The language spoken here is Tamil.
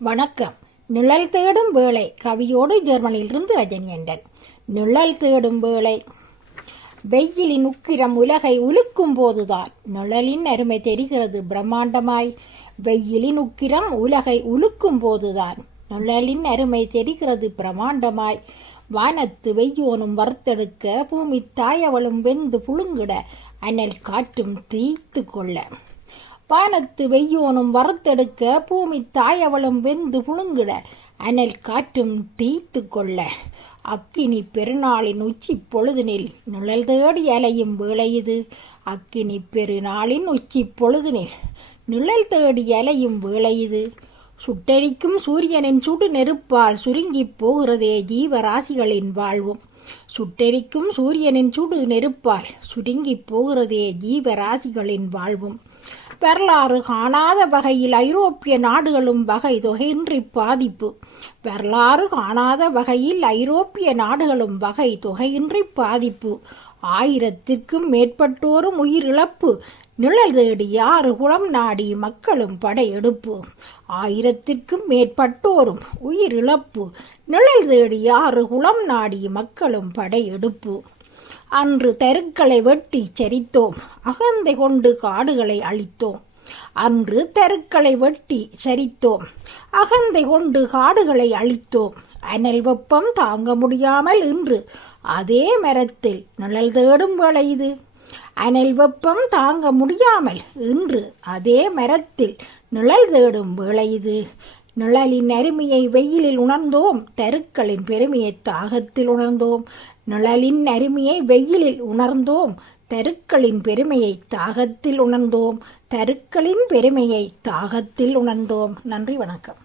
வணக்கம். நிழல் தேடும் வேளை கவியோடு ஜெர்மனியிலிருந்து ரஜினியண்டன். நிழல் தேடும் வேளை. வெயிலின் உக்கிரம் உலகை உலுக்கும் போதுதான் நிழலின் அருமை தெரிகிறது பிரம்மாண்டமாய். வெயிலின் உக்கிரம் உலகை உலுக்கும் போதுதான் நிழலின் அருமை தெரிகிறது பிரம்மாண்டமாய். வானத்து வெய்யோனும் வறுத்தெடுக்க பூமி தாயவளும் வெந்து புழுங்கிட அனல் காற்றும் தீய்த்து கொள்ள. வானத்து வெய்யோனும் வறுத்தெடுக்க பூமி தாயவளும் வெந்து புழுங்கிட அனல் காற்றும் தீய்த்து கொள்ள. அக்கினி பெருநாளின் உச்சி பொழுதினில் நிழல் தேடி அலையும் வேளை இது. அக்கினி பெருநாளின் உச்சி பொழுதினில் நிழல் தேடி அலையும் வேளை இது. சுட்டெரிக்கும் சூரியனின் சுடு நெருப்பால் சுருங்கிப் போகிறதே ஜீவராசிகளின் வாழ்வும். சுட்டெரிக்கும் சூரியனின் சுடு நெருப்பால் சுருங்கிப் போகிறதே ஜீவராசிகளின் வாழ்வும். வரலாறு காணாத வகையில் ஐரோப்பிய நாடுகளும் வகை தொகையின்றி பாதிப்பு. வரலாறு காணாத வகையில் ஐரோப்பிய நாடுகளும் வகை தொகையின்றி பாதிப்பு. 1000க்கும் மேற்பட்டோரும் உயிரிழப்பு. நிழல் தேடி 6 குளம் நாடி மக்களும் படையெடுப்பு. 1000க்கும் மேற்பட்டோரும் உயிரிழப்பு. நிழல் தேடி 6 குளம் நாடி மக்களும் படையெடுப்பு. அன்று தெருக்களை வெட்டி சரித்தோம், அகந்தை கொண்டு காடுகளை அழித்தோம். அன்று தெருக்களை வெட்டி சரித்தோம், அகந்தை கொண்டு காடுகளை அழித்தோம். அனல் வெப்பம் தாங்க முடியாமல் இன்று அதே மரத்தில் நிழல் தேடும் வேளை இது. அனல் வெப்பம் தாங்க முடியாமல் இன்று அதே மரத்தில் நிழல் தேடும் வேளை இது. நிழலின் அருமையை வெயிலில் உணர்ந்தோம், தெருக்களின் பெருமையை தாகத்தில் உணர்ந்தோம். நிழலின் அருமையை வெயிலில் உணர்ந்தோம், தெருக்களின் பெருமையை தாகத்தில் உணர்ந்தோம். தெருக்களின் பெருமையை தாகத்தில் உணர்ந்தோம். நன்றி, வணக்கம்.